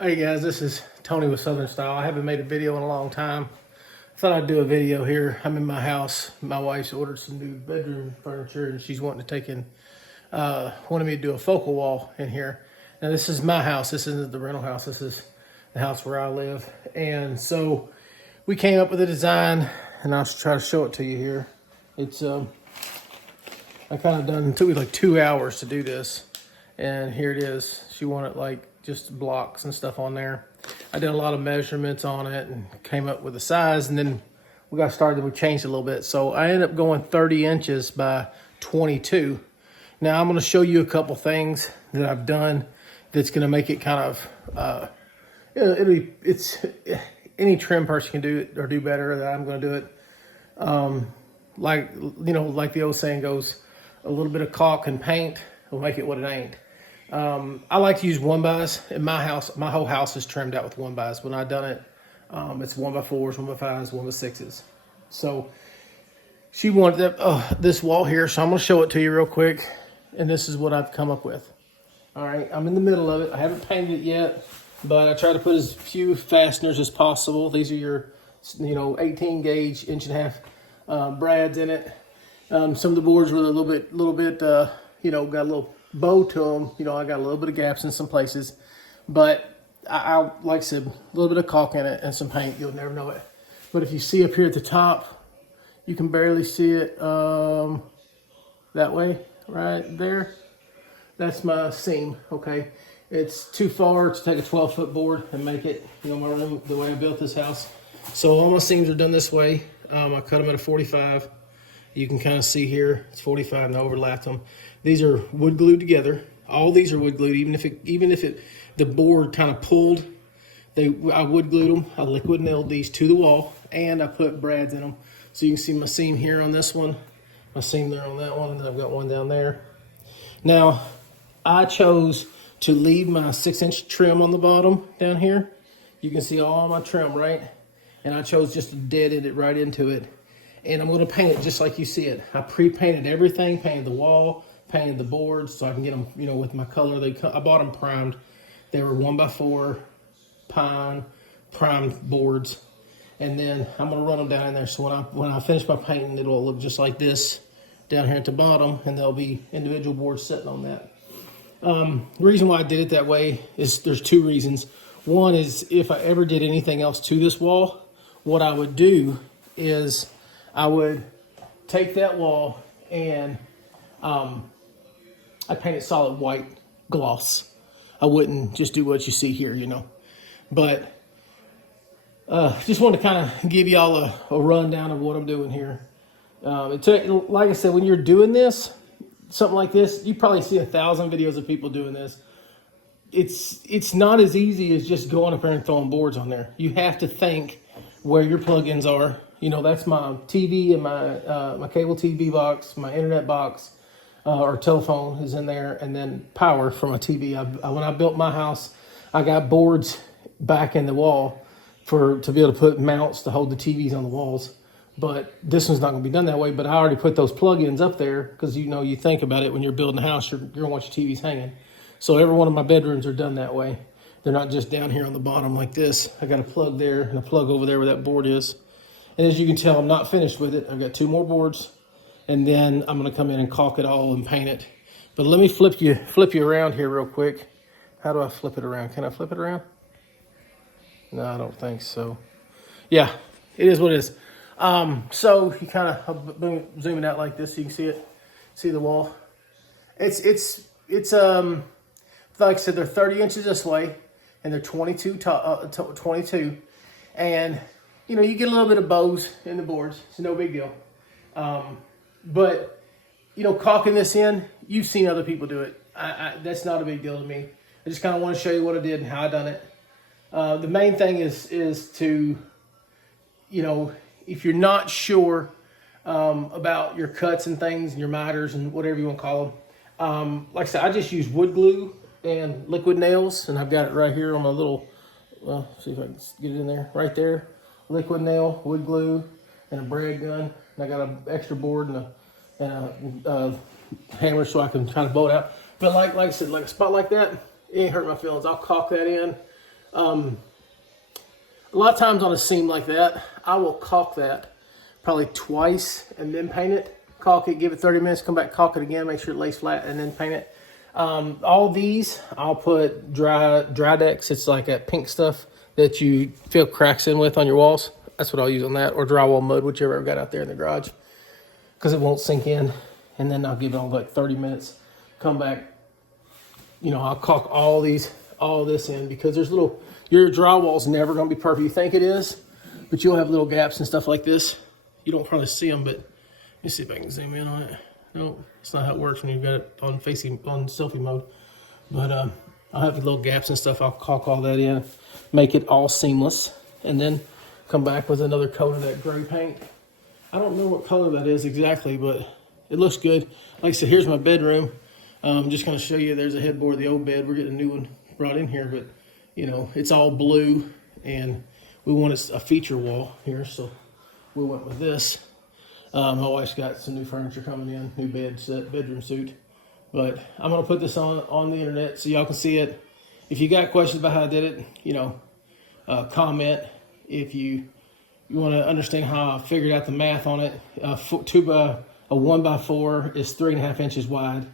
Hey guys, this is Tony with Southern Style. I haven't made a video in a long time. I thought I'd do a video here. I'm in my house. My wife's ordered some new bedroom furniture and she's wanting to take in, wanted me to do a focal wall in here. Now this is my house. This isn't the rental house. This is the house where I live. And so we came up with a design and I'll try to show it to you here. It's, I kind of done, it took me like 2 hours to do this. And here it is. She wanted like just blocks and stuff on there. I did a lot of measurements on it and came up with the size, and then we got started, we changed it a little bit. So I ended up going 30 inches by 22. Now I'm gonna show you a couple things that I've done that's gonna make it kind of, it's any trim person can do it or do better. That I'm gonna do it. Like the old saying goes, a little bit of caulk and paint will make it what it ain't. I like to use 1x. In my house, my whole house is trimmed out with 1x. When I've done it, it's 1x4s, 1x5s, 1x6s. So she wanted that, this wall here, so I'm gonna show it to you real quick. And this is what I've come up with. All right, I'm in the middle of it. I haven't painted it yet, but I try to put as few fasteners as possible. These are your, 18 gauge, 1.5" brads in it. Some of the boards were a little bit, got a little bow to them. I got a little bit of gaps in some places, but I like I said, a little bit of caulk in it and some paint. You'll never know it. But if you see up here at the top, you can barely see it that way, right there. That's my seam, okay? It's too far to take a 12-foot board and make it, my room, the way I built this house. So all my seams are done this way. I cut them at a 45. You can kind of see here, it's 45 and I overlapped them. These are wood glued together. All these are wood glued, even if the board kind of pulled, I wood glued them. I liquid nailed these to the wall and I put brads in them. So you can see my seam here on this one, my seam there on that one, and then I've got one down there. Now, I chose to leave my 6-inch trim on the bottom down here. You can see all my trim, right? And I chose just to dead end it right into it. And I'm gonna paint it just like you see it. I pre-painted everything, painted the wall, painted the boards so I can get them, with my color. I bought them primed. They were 1x4 pine primed boards. And then I'm gonna run them down in there. So when I finish my painting, it'll look just like this down here at the bottom, and there'll be individual boards sitting on that. The reason why I did it that way is there's two reasons. One is if I ever did anything else to this wall, what I would do is I would take that wall and I paint it solid white gloss. I wouldn't just do what you see here, But just wanted to kind of give y'all a rundown of what I'm doing here. Like I said, when you're doing this, something like this, you probably see 1,000 videos of people doing this. It's not as easy as just going up there and throwing boards on there. You have to think where your plugins are. That's my TV and my cable TV box, my internet box, or telephone is in there, and then power for my TV. When I built my house, I got boards back in the wall to be able to put mounts to hold the TVs on the walls. But this one's not going to be done that way. But I already put those plugins up there because you think about it when you're building a house, you're going to want your TVs hanging. So every one of my bedrooms are done that way. They're not just down here on the bottom like this. I got a plug there and a plug over there where that board is. And as you can tell, I'm not finished with it. I've got 2 more boards, and then I'm gonna come in and caulk it all and paint it. But let me flip you around here real quick. How do I flip it around? Can I flip it around? No, I don't think so. Yeah, it is what it is. So you kind of zoom it out like this so you can see it, see the wall. It's like I said, they're 30 inches this way, and they're 22, and you get a little bit of bows in the boards. It's no big deal. But caulking this in, you've seen other people do it. That's not a big deal to me. I just kind of want to show you what I did and how I done it. The main thing is to, if you're not sure about your cuts and things and your miters and whatever you want to call them, like I said, I just use wood glue and liquid nails, and I've got it right here on my little, see if I can get it in there, right there. Liquid nail, wood glue, and a brad gun. And I got an extra board and a hammer so I can kind of bolt out. But like I said, like a spot like that, it ain't hurt my feelings. I'll caulk that in. A lot of times on a seam like that, I will caulk that probably twice and then paint it. Caulk it, give it 30 minutes, come back, caulk it again, make sure it lays flat, and then paint it. All these, I'll put Drydex. It's like that pink stuff that you fill cracks in with on your walls. That's what I'll use on that, or drywall mud, whichever I've got out there in the garage, because it won't sink in. And then I'll give it like 30 minutes, come back. You know, I'll caulk all this in, because there's little, your drywall's never going to be perfect. You think it is, but you'll have little gaps and stuff like this. You don't probably see them, but let me see if I can zoom in on it. No, it's not how it works when you've got it on selfie mode. But I'll have little gaps and stuff. I'll caulk all that in, make it all seamless, and then come back with another coat of that gray paint. I don't know what color that is exactly, but it looks good. Like I said, here's my bedroom. I'm just going to show you, there's a headboard of the old bed. We're getting a new one brought in here, but you know, it's all blue, and we wanted a feature wall here, so we went with this. My wife's got some new furniture coming in, new bed set, bedroom suite. But I'm going to put this on the internet so y'all can see it. If you got questions about how I did it, you know, comment. If you want to understand how I figured out the math on it, a 1x4 is 3.5 inches wide,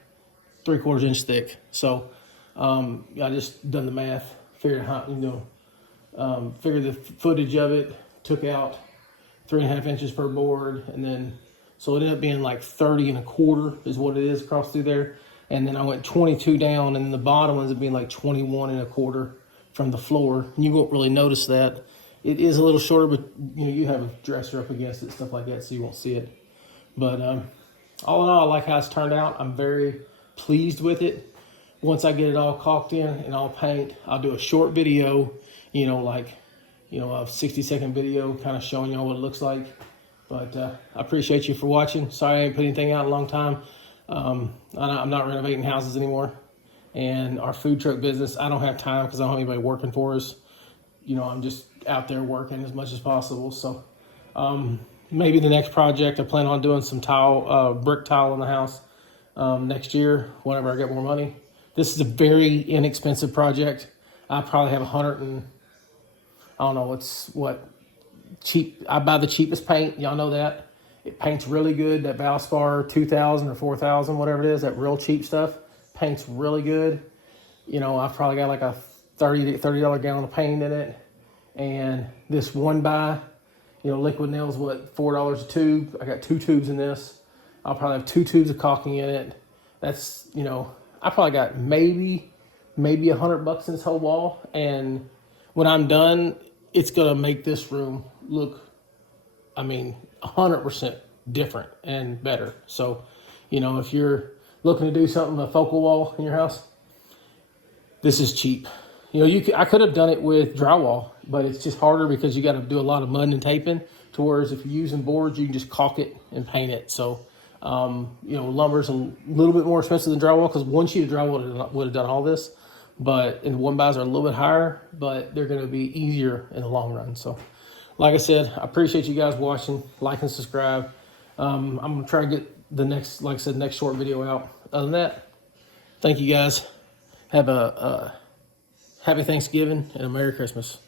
3/4 inch thick. So I just done the math, figured how, you know, figured the footage of it, took out 3.5 inches per board, and then so it ended up being like 30 1/4 is what it is across through there. And then I went 22 down, and the bottom ends up being like 21 1/4 from the floor. And you won't really notice that. It is a little shorter, but you know, you have a dresser up against it, stuff like that, so you won't see it. But all in all, I like how it's turned out. I'm very pleased with it. Once I get it all caulked in and all paint, I'll do a short video, you know, like, you know, a 60-second video kind of showing y'all what it looks like. But I appreciate you for watching. Sorry I ain't put anything out in a long time. I'm not renovating houses anymore. And our food truck business, I don't have time because I don't have anybody working for us. You know, I'm just out there working as much as possible. So maybe the next project, I plan on doing some tile, brick tile in the house next year, whenever I get more money. This is a very inexpensive project. I probably have I don't know, it's what, cheap. I buy the cheapest paint. Y'all know that. It paints really good. That Valspar 2000 or 4000, whatever it is, that real cheap stuff, paints really good. You know, I've probably got like a $30 gallon of paint in it. And this 1x, you know, liquid nails, what, $4 a tube. I got 2 tubes in this. I'll probably have 2 tubes of caulking in it. That's, you know, I probably got maybe $100 in this whole wall. And when I'm done, it's going to make this room look, I mean, 100% different and better. So, you know, if you're looking to do something, a focal wall in your house, this is cheap. You know, I could have done it with drywall, but it's just harder because you got to do a lot of mudding and taping. To whereas if you're using boards, you can just caulk it and paint it. So, you know, lumber's a little bit more expensive than drywall, because one sheet of drywall would have done all this. And 1x's are a little bit higher, but they're going to be easier in the long run. So, like I said, I appreciate you guys watching. Like and subscribe. I'm going to try to get the next, like I said, next short video out. Other than that, thank you guys. Have a happy Thanksgiving and a Merry Christmas.